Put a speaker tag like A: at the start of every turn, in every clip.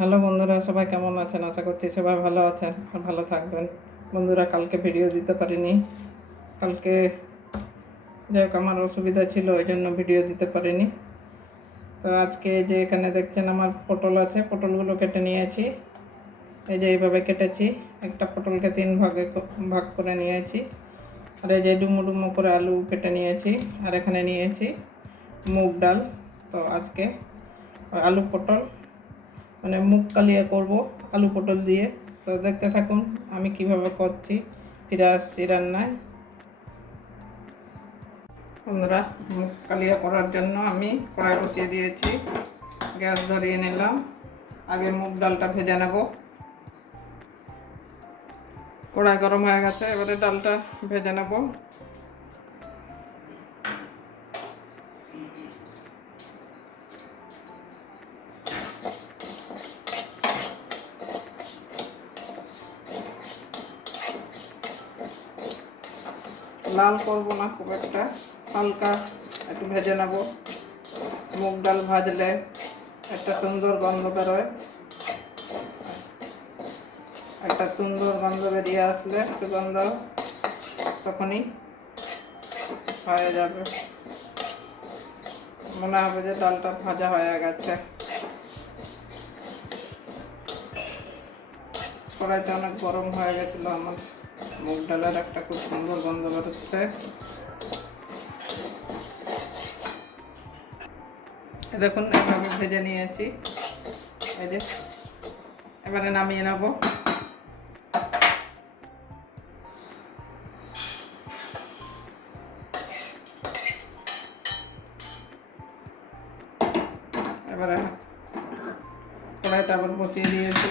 A: Hello বন্ধুরা, সবাই কেমন আছেন? আশা করছি সবাই ভালো আছেন আর ভালো থাকবেন। বন্ধুরা, কালকে ভিডিও দিতে পারিনি। কালকে যাই হোক, আমার অসুবিধা ছিল, ওই জন্য ভিডিও দিতে পারিনি। তো আজকে যে এখানে দেখছেন আমার পটল আছে, পটলগুলো কেটে নিয়েছি। এই যে এইভাবে কেটেছি, একটা পটলকে তিন ভাগে ভাগ করে নিয়েছি। আর এই যে ডুমো ডুমো করে আলু কেটে নিয়েছি, আর এখানে নিয়েছি মুগ ডাল। তো আজকে আলু পটল মানে মুগ কালিয়া করব, আলু পটল দিয়ে। তো দেখতে থাকুন আমি কীভাবে করছি। ফিরে আসছি রান্নায়। বন্ধুরা, মুগ কালিয়া করার জন্য আমি কড়াই বসিয়ে দিয়েছি। গ্যাস ধরিয়ে নিলাম। আগে মুগ ডালটা ভেজে নেব। কড়াই গরম হয়ে গেছে, এবারে ডালটা ভেজে নেব। লাল করব না খুব একটা। হালকা একটু ভেজে নেব। মুগ ডাল ভাজলে একটা সুন্দর গন্ধ বেরোয়। একটা সুন্দর গন্ধ বেরিয়ে আসলে একটু গন্ধ তখনই হয়ে যাবে। মনে হবে যে ডালটা ভাজা হয়ে গেছে। কড়াইটা অনেক গরম হয়ে গেছিল আমার। মুগ ডালের একটা খুব সুন্দর গন্ধ বেরোচ্ছে। দেখুন এভাবে ভেজে নিয়েছি। এই যে, এবারে নামিয়ে নেব। এবারে কড়াইটা আবার বসিয়ে দিয়েছি।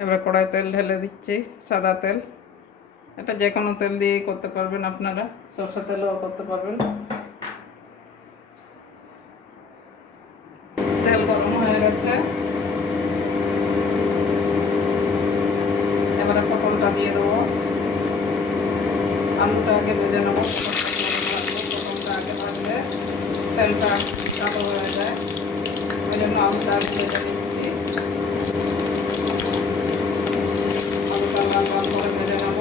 A: এবারে কড়াই তেল ঢেলে দিচ্ছি, সাদা তেল। এটা যে কোনো তেল দিয়েই করতে পারবেন আপনারা সরষে তেলও করতে পারবেন। তেল গরম হয়ে গেছে। এবারে পটলটা দিয়ে দেবো। আলুটা আগে ভেজে নেব। পটলটা আগে ভাজলে তেলটা কালো হয়ে যায়। ওই জন্য আলুটা আগে ভেজে দিচ্ছি আলুটা লাল লাল করে ভেজে নেব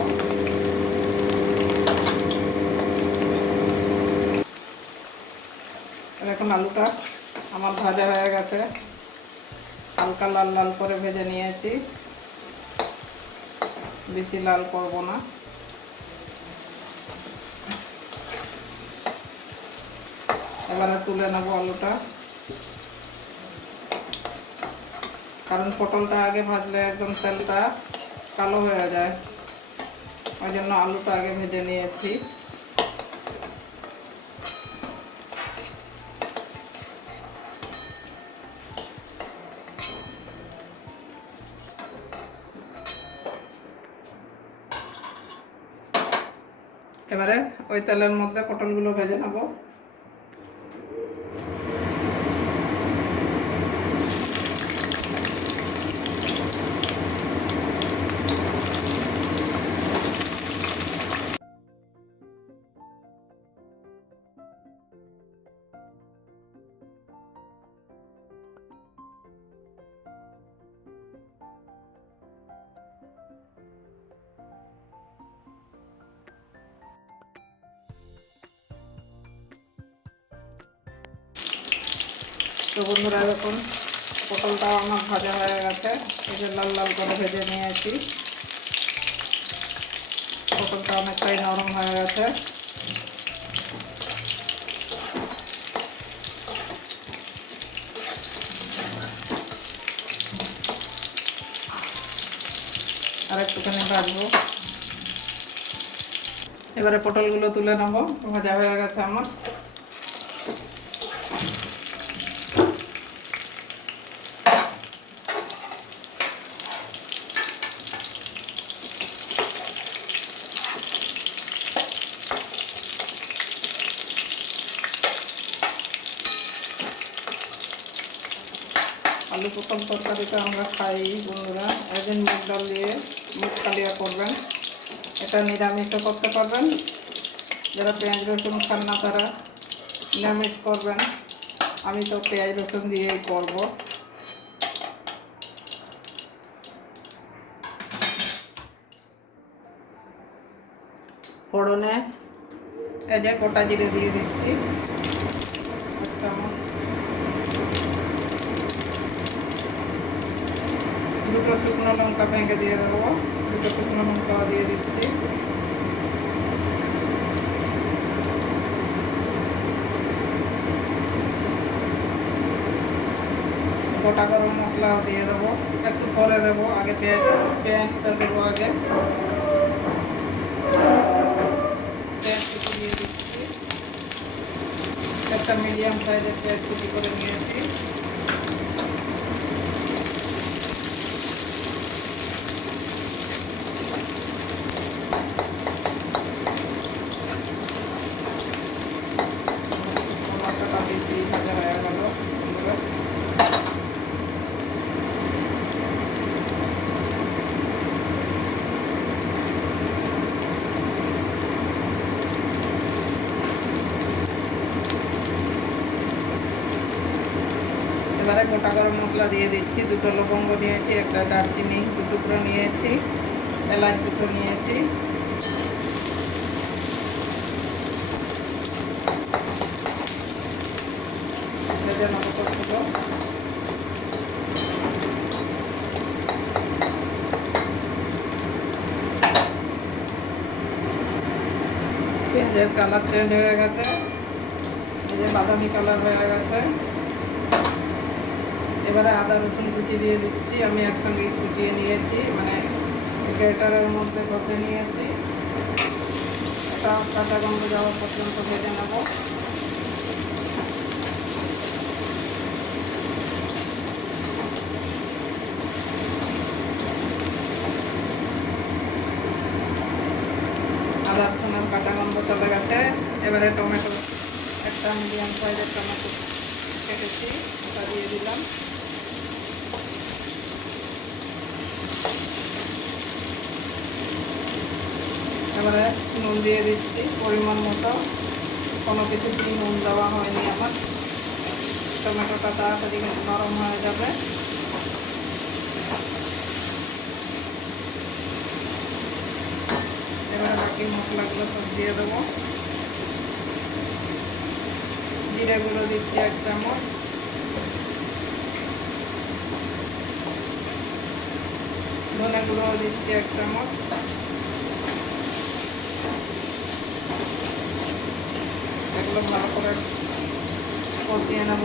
A: এখন আলুটা আমার ভাজা হয়ে গেছে। হালকা লাল লাল করে ভেজে নিয়েছি। বেশি লাল করব না। এবারে তুলে নেব আলুটা। কারণ পটলটা আগে ভাজলে একদম তেলটা কালো হয়ে যায়। ওই জন্য আলুটা আগে ভেজে নিয়েছি। এবারে ওই তেলের মধ্যে পটলগুলো ভেজে নেব। তো বন্ধুরা দেখুন, পটলটাও আমার ভাজা হয়ে গেছে। এই যে লাল লাল করে ভেজে নিয়েছি। পটলটা অনেকটাই নরম হয়ে গেছে। আর একটুখানি ভাজবো। এবারে পটলগুলো তুলে নেব। ভাজা হয়ে গেছে আমার। পটল তরকারিটা আমরা খাই বন্ধুরা একদিন মুগ ডাল দিয়ে মুগ কালিয়া করবেন। এটা নিরামিষও করতে পারবেন। যারা পেঁয়াজ, রসুন খান না তারা নিরামিষ করবেন। আমি তো পেঁয়াজ, রসুন দিয়েই করব। ফোড়নে এই যে গোটা জিরে দিয়ে দিচ্ছি। এক চামচ। দুটো শুকনো লঙ্কা ভেঙে দিয়ে দেবো। দুটো শুকনো লঙ্কাও দিয়ে দিচ্ছি। গোটা গরম মশলাও দিয়ে দেবো। একটু পরে দেবো, আগে পেঁয়াজ পেঁয়াজটা দেবো আগে। পেঁয়াজ দিয়ে দিচ্ছি। একটা মিডিয়াম সাইজের পেঁয়াজ কুচি করে নিয়েছি টমাটোটা বেশি ভাজা হয়ে গেল বন্ধুরা। এবারে গোটা গরম মশলা দিয়ে দিচ্ছি, দুটো লবঙ্গ নিয়েছি, একটা দারচিনি, দু টুকরো নিয়েছি, এলাচ দুটো নিয়েছি। পেঁয়াজের কালার চেঞ্জ হয়ে গেছে। এই যে বাদামি কালার হয়ে গেছে। এবারে আদা, রসুন কুচি দিয়ে দিচ্ছি। আমি একসঙ্গে কুচিয়ে নিয়েছি মানে গ্রেটারের মধ্যে কষে নিয়েছি। কাঁচা গন্ধ যাওয়া পর্যন্ত ভেজে নেব। আদা রসুনের কাঁচা গন্ধ চলে গেছে। এবারে টমেটো, একটা মিডিয়াম সাইজের টমেটো কেটেছি, ওটা দিয়ে দিলাম। এবারে নুন দিয়ে দিচ্ছি, পরিমাণ মতো। কোনো কিছুতেই নুন দেওয়া হয়নি আমার। টমেটোটা তাড়াতাড়ি নরম হয়ে যাবে। এবারে বাকি মশলাগুলো সব দিয়ে দেবো। জিরে গুঁড়ো দিচ্ছি এক চামচ। ধনে দিচ্ছি এক চামচ। এগুলো ভালো করে কষিয়ে নেব।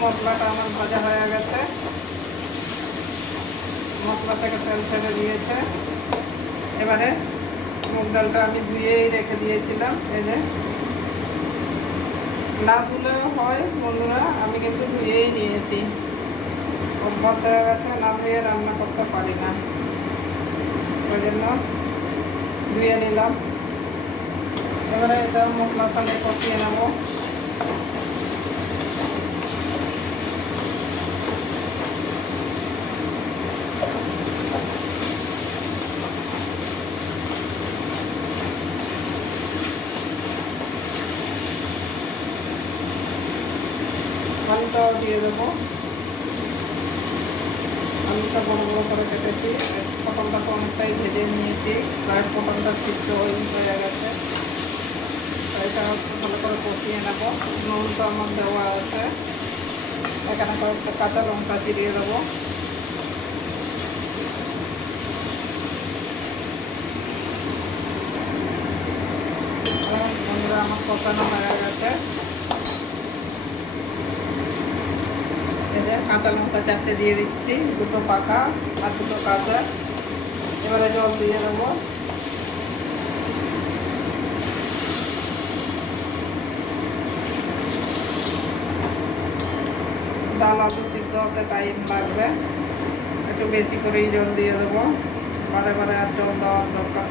A: মশলাটা আমার ভাজা হয়ে গেছে। মশলা থেকে তেল ছেড়ে দিয়েছে। এবারে মুগ ডালটা আমি ধুয়েই রেখে দিয়েছিলাম, এই যে। না ধুলেও হয় বন্ধুরা, আমি কিন্তু ধুয়েই নিয়েছি। অভ্যাস হয়ে গেছে, না ধুয়ে রান্না করতে পারি না। ওই জন্য ধুয়ে নিলাম। এবারে এটা মশলাটা কষিয়ে নেব আলুটাও দিয়ে দেবো। আলুটা বড় বড় করে কেটেছি। পটলটা তো অনেকটাই ভেজে নিয়েছি। প্রায় পটলটা সিদ্ধ হয়ে গেছে। এটা ভালো করে কষিয়ে নেব। নুন তো আমার দেওয়া আছে। এখানে কয়েকটা কাঁচা লঙ্কা চিরিয়ে দেবো। বন্ধুরা, আমার কষানো হয়ে গেছে এই যে কাঁচা লঙ্কা চারটে দিয়ে দিচ্ছি, দুটো পাকা আর দুটো কাঁচা। এবারে জল দিয়ে দেবো। ডাল আলু সিদ্ধ হতে টাইম লাগবে। একটু বেশি করেই জল দিয়ে দেবো। বারে বারে আর জল দেওয়ার দরকার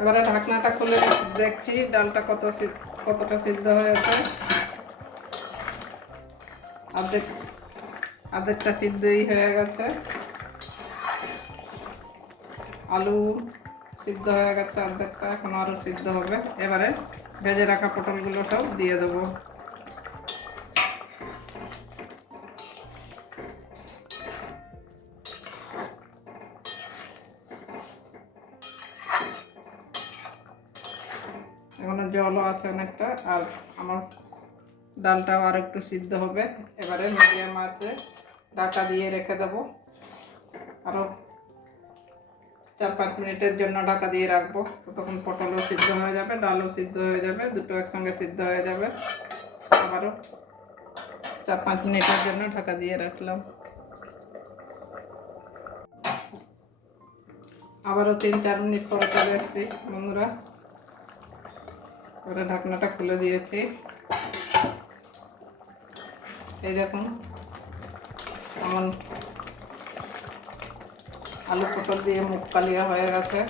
A: এবারে ঢাকনাটা খুলে দেখছি ডালটা কত কতটা সিদ্ধ হয়েছে। অর্ধেক অর্ধেকটা সিদ্ধই হয়ে গেছে। আলু সিদ্ধ হয়ে গেছে অর্ধেকটা এখন আরও সিদ্ধ হবে। এবারে ভেজে রাখা পটলগুলোটাও দিয়ে দেবো। জলও আছে অনেকটা, আর আমার ডালটাও আর একটু সিদ্ধ হবে। এবারে মিডিয়াম আছে ঢাকা দিয়ে রেখে দেবো। আরও চার পাঁচ মিনিটের জন্য ঢাকা দিয়ে রাখব। তখন পটলও সিদ্ধ হয়ে যাবে, ডালও সিদ্ধ হয়ে যাবে, দুটো একসঙ্গে সিদ্ধ হয়ে যাবে। আবারও চার পাঁচ মিনিটের জন্য ঢাকা দিয়ে রাখলাম। আবারও তিন চার মিনিট পরে চলে এসেছি বন্ধুরা। এবারে ঢাকনাটা খুলে দিয়েছি। এই দেখুন এমন আলু পটল দিয়ে মুখ কালিয়া হয়ে গেছে।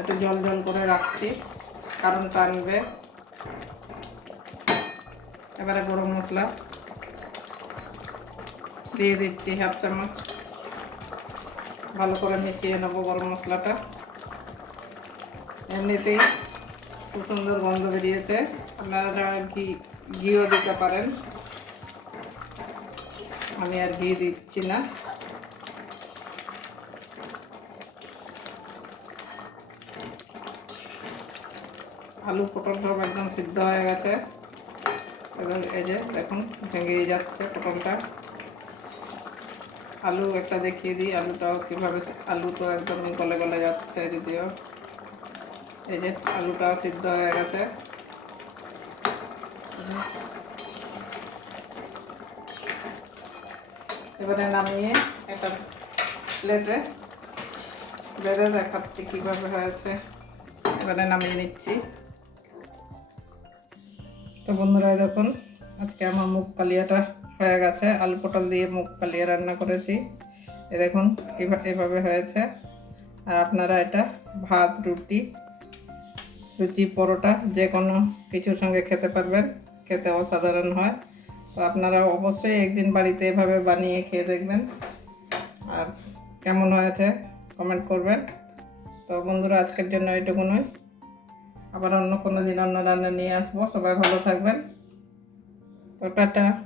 A: একটু জল জল করে রাখছি কারণ টানবে এবারে গরম মশলা দিয়ে দিচ্ছি হাফ চামচ। ভালো করে মিশিয়ে নেব গরম মশলাটা। এমনিতেই খুব সুন্দর গন্ধ বেরিয়েছে। আপনারা ঘি, ঘিও দিতে পারেন। আমি আর ঘি দিচ্ছি না। আলু পটল সব একদম সিদ্ধ হয়ে গেছে। এবং এই যে দেখুন ভেঙে যাচ্ছে পটলটা। আলু একটা দেখিয়ে দিই, আলুটাও কীভাবে আলু তো একদম গলে গলে যাচ্ছে যদিও। এই যে আলুটাও সিদ্ধ হয়ে গেছে। এবারে নামিয়ে একটা প্লেটে বেড়ে দেখাচ্ছি কীভাবে হয়েছে। এবারে নামিয়ে নিচ্ছি। তো বন্ধুরা দেখুন, আজকে আমার মুখ কালিয়াটা হয়ে গেছে। আলু পটল দিয়ে মুখ কালিয়া রান্না করেছি। এ দেখুন, এভা- এভাবে হয়েছে। আর আপনারা এটা ভাত, রুটি লুচি পরোটা যে কোনো কিছুর সঙ্গে খেতে পারবেন। খেতে অসাধারণ হয়। তো আপনারা অবশ্যই একদিন বাড়িতে এভাবে বানিয়ে খেয়ে দেখবেন। আর কেমন হয়েছে কমেন্ট করবেন। তো বন্ধুরা, আজকের জন্য এইটুকুনই আবার অন্য কোনো দিন অন্য রান্না নিয়ে আসব। সবাই ভালো থাকবেন। তো টাটা।